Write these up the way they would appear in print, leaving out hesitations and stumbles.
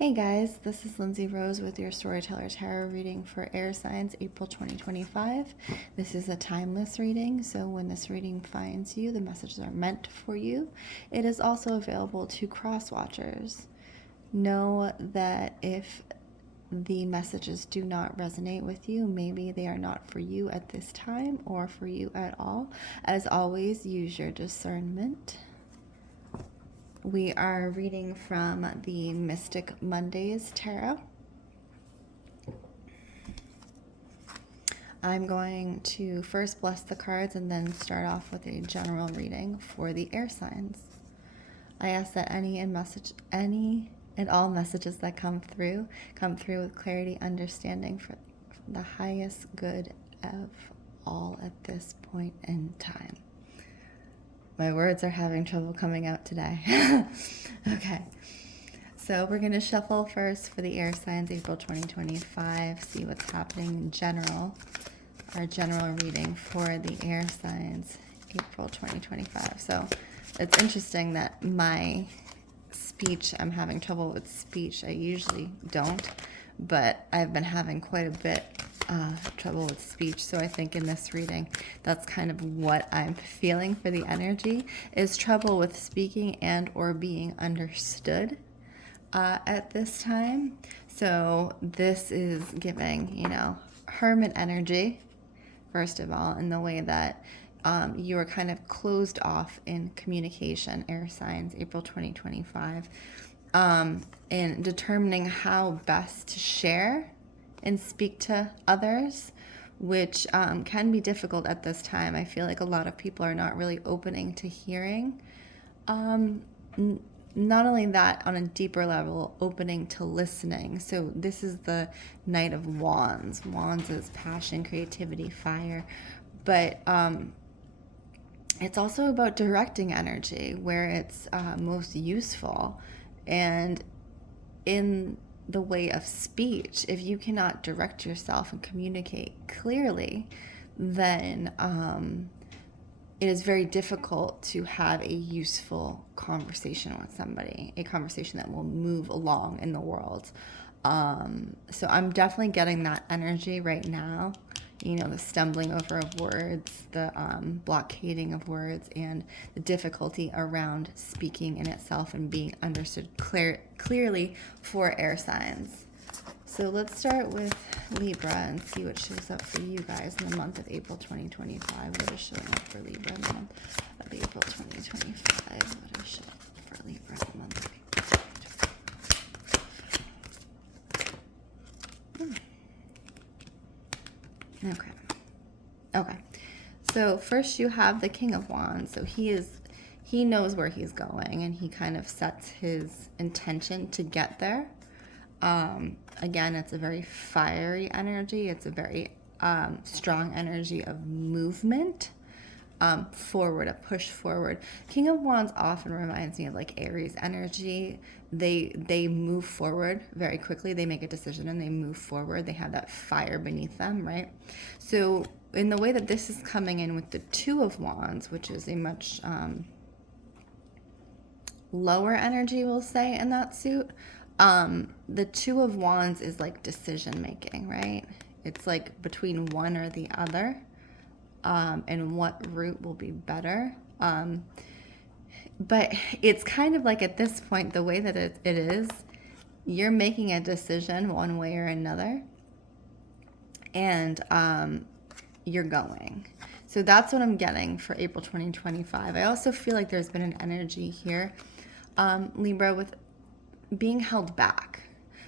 Hey guys, this is Lindsey Rose with your Storyteller Tarot reading for air signs April 2025. This is a timeless reading, so when this reading finds you, the messages are meant for you. It is also available to cross watchers. Know that if the messages do not resonate with you, maybe they are not for you at this time or for you at all. As always, use your discernment. We are reading from the Mystic Mondays Tarot. I'm going to first bless the cards and then start off with a general reading for the air signs. I ask that any and all messages that come through with clarity, understanding for the highest good of all at this point in time. My words are having trouble coming out today. Okay, so we're going to shuffle first for the air signs April 2025, see what's happening in general. Our general reading for the air signs April 2025. So it's interesting that my speech, I'm having trouble with speech. I usually don't, but I've been having quite a bit trouble with speech. So I think in this reading, that's kind of what I'm feeling for the energy, is trouble with speaking and or being understood at this time. So this is giving, hermit energy, first of all, in the way that you are kind of closed off in communication, air signs, April 2025, in determining how best to share and speak to others, which can be difficult at this time. I feel like a lot of people are not really opening to hearing. Not only that, on a deeper level, opening to listening. So this is the Knight of Wands. Wands is passion, creativity, fire. But it's also about directing energy where it's most useful. And in the way of speech, if you cannot direct yourself and communicate clearly, then it is very difficult to have a useful conversation with somebody, a conversation that will move along in the world. So I'm definitely getting that energy right now. The stumbling over of words, the blockading of words, and the difficulty around speaking in itself and being understood clearly for air signs. So let's start with Libra and see what shows up for you guys in the month of April 2025. What is showing up for Libra in the month of April 2025? What is showing up for Libra in the month of April 2025? Okay. So first you have the King of Wands. So he knows where he's going, and he kind of sets his intention to get there. Again, it's a very fiery energy. It's a very strong energy of movement, forward, a push forward. King of Wands often reminds me of like Aries energy. They move forward very quickly. They make a decision and they move forward. They have that fire beneath them, right? So in the way that this is coming in with the Two of Wands, which is a much lower energy, we'll say, in that suit, the Two of Wands is like decision making, right? It's like between one or the other, and what route will be better. But it's kind of like at this point, the way that it is, you're making a decision one way or another, and you're going. So that's what I'm getting for April 2025. I also feel like there's been an energy here, Libra, with being held back.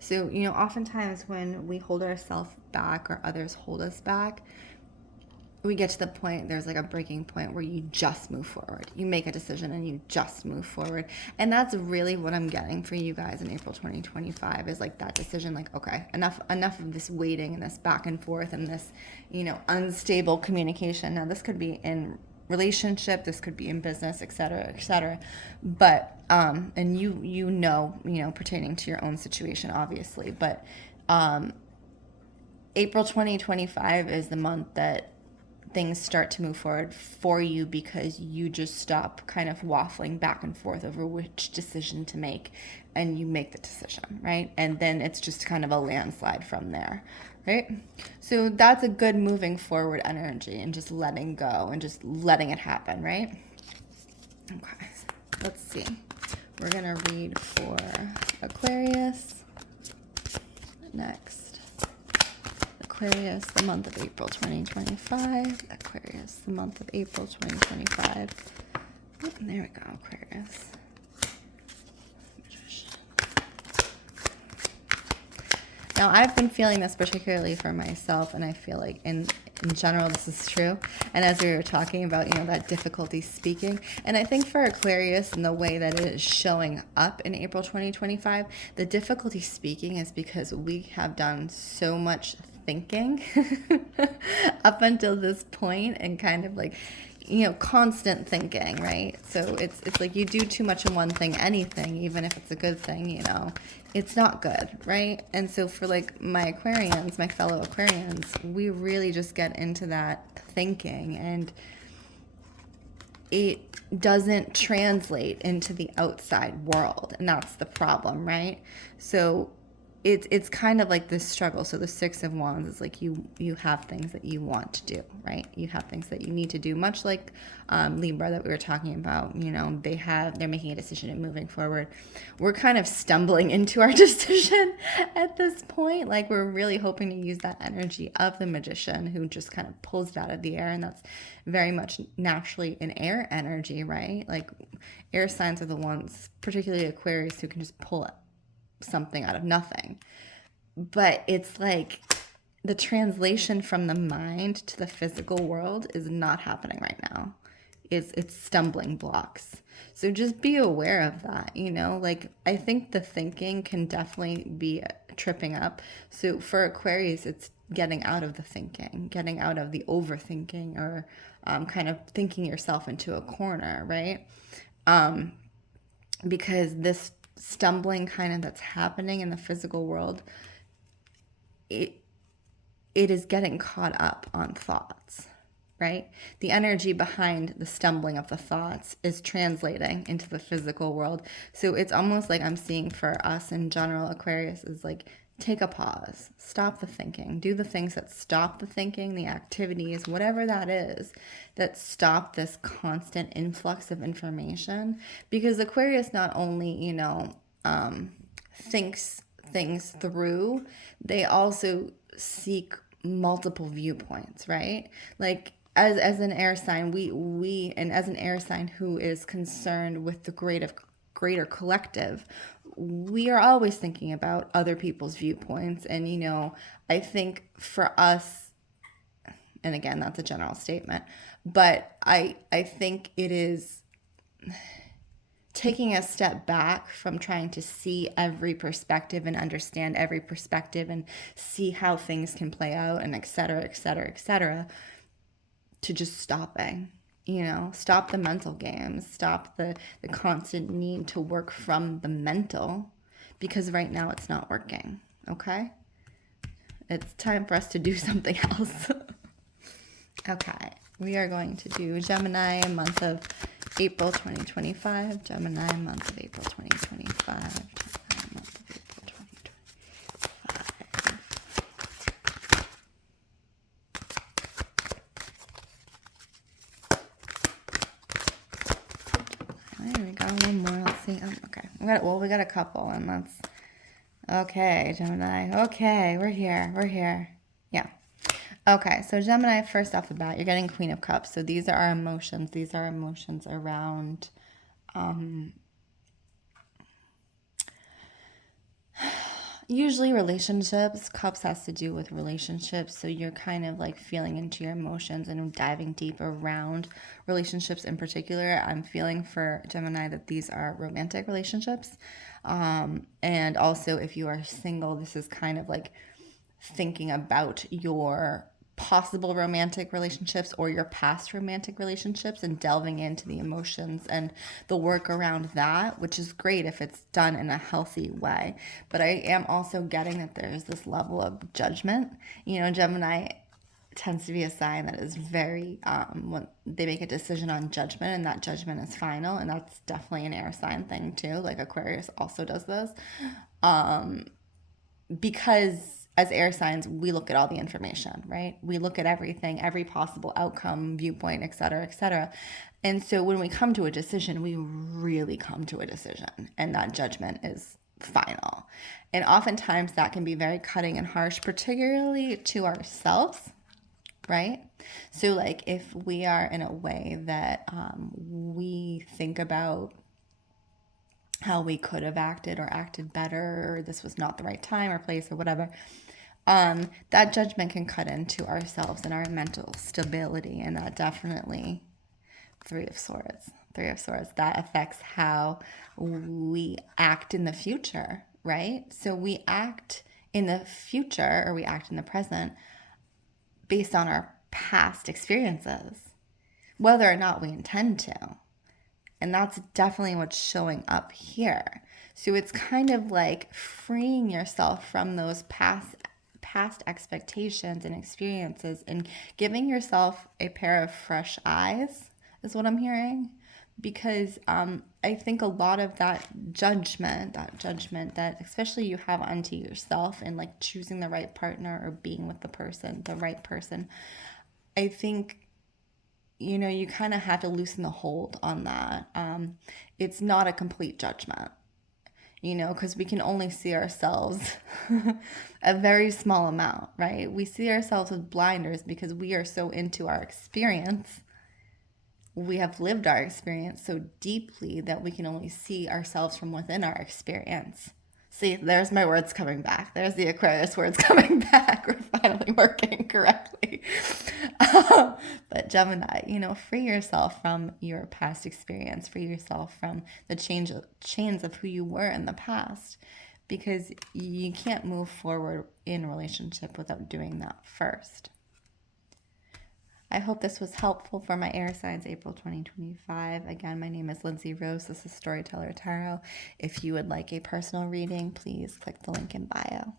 So, oftentimes when we hold ourselves back or others hold us back, we get to the point, there's like a breaking point where you just move forward. You make a decision and you just move forward. And that's really what I'm getting for you guys in April 2025, is like that decision, like, okay, enough of this waiting and this back and forth and this, unstable communication. Now, this could be in relationship, this could be in business, et cetera, but and pertaining to your own situation, obviously, but April 2025 is the month that things start to move forward for you because you just stop kind of waffling back and forth over which decision to make, and you make the decision, right? And then it's just kind of a landslide from there, right? So that's a good moving forward energy, and just letting go and just letting it happen, right? Okay, let's see. We're going to read for Aquarius next. Aquarius, the month of April 2025. Aquarius, the month of April 2025. Oh, there we go, Aquarius. Now, I've been feeling this particularly for myself, and I feel like in general this is true. And as we were talking about, you know, that difficulty speaking, and I think for Aquarius and the way that it is showing up in April 2025, the difficulty speaking is because we have done so much thinking up until this point, and kind of like, you know, constant thinking, right? So it's like you do too much in one thing, anything, even if it's a good thing, you know, it's not good, right? And so for like my Aquarians, my fellow Aquarians, we really just get into that thinking, and it doesn't translate into the outside world, and that's the problem, right? So it's kind of like this struggle. So the Six of Wands is like you have things that you want to do, right? You have things that you need to do, much like Libra that we were talking about. You know, they're making a decision and moving forward. We're kind of stumbling into our decision at this point. Like, we're really hoping to use that energy of the Magician, who just kind of pulls it out of the air, and that's very much naturally an air energy, right? Like, air signs are the ones, particularly Aquarius, who can just pull it something out of nothing. But it's like the translation from the mind to the physical world is not happening right now. It's stumbling blocks. So just be aware of that, you know? Like, I think the thinking can definitely be tripping up. So for Aquarius, it's getting out of the thinking, getting out of the overthinking, or kind of thinking yourself into a corner, right? Because this stumbling kind of that's happening in the physical world, it is getting caught up on thoughts, right? The energy behind the stumbling of the thoughts is translating into the physical world. So it's almost like I'm seeing for us in general, Aquarius, is like, take a pause, stop the thinking, do the things that stop the thinking, the activities, whatever that is, that stop this constant influx of information. Because Aquarius not only, you know, thinks things through, they also seek multiple viewpoints, right? Like, as an air sign, we and as an air sign who is concerned with the greater collective, we are always thinking about other people's viewpoints. And, you know, I think for us, and again, that's a general statement, but I think it is taking a step back from trying to see every perspective and understand every perspective and see how things can play out, and et cetera, et cetera, et cetera, to just stopping. You know, stop the mental games, stop the constant need to work from the mental, because right now it's not working, okay? It's time for us to do something else. Okay, we are going to do Gemini, month of April 2025. Gemini, month of April 2025. Gemini, month of April 2025. There we go. One more. Let's see. Okay. We got a couple, and that's okay. Gemini. Okay, we're here. Yeah. Okay. So Gemini, first off the bat, you're getting Queen of Cups. So these are our emotions. These are emotions around usually relationships. Cups has to do with relationships. So you're kind of like feeling into your emotions and diving deep around relationships in particular. I'm feeling for Gemini that these are romantic relationships. And also, if you are single, this is kind of like thinking about your possible romantic relationships or your past romantic relationships and delving into the emotions and the work around that, which is great if it's done in a healthy way. But I am also getting that there's this level of judgment. You know, Gemini, tends to be a sign that is very, when they make a decision on judgment, and that judgment is final, and that's definitely an air sign thing too. Like Aquarius also does this. Because as air signs, we look at all the information, right? We look at everything, every possible outcome, viewpoint, et cetera, et cetera. And so when we come to a decision, we really come to a decision, and that judgment is final. And oftentimes that can be very cutting and harsh, particularly to ourselves, right? So like if we are in a way that we think about how we could have acted or acted better, or this was not the right time or place or whatever, that judgment can cut into ourselves and our mental stability. And that definitely, Three of Swords, that affects how we act in the future, right? So we act in the future, or we act in the present based on our past experiences, whether or not we intend to. And that's definitely what's showing up here. So it's kind of like freeing yourself from those past expectations and experiences, and giving yourself a pair of fresh eyes is what I'm hearing. Because I think a lot of that judgment that especially you have onto yourself, and like choosing the right partner or being with the right person, I think, you kind of have to loosen the hold on that. It's not a complete judgment, because we can only see ourselves a very small amount, right? We see ourselves with blinders because we are so into our experience. We have lived our experience so deeply that we can only see ourselves from within our experience. See, there's my words coming back. There's the Aquarius words coming back. We're finally working correctly. But Gemini, free yourself from your past experience. Free yourself from the chains of who you were in the past. Because you can't move forward in a relationship without doing that first. I hope this was helpful for my air signs, April 2025. Again, my name is Lindsey Rose. This is Storyteller Tarot. If you would like a personal reading, please click the link in bio.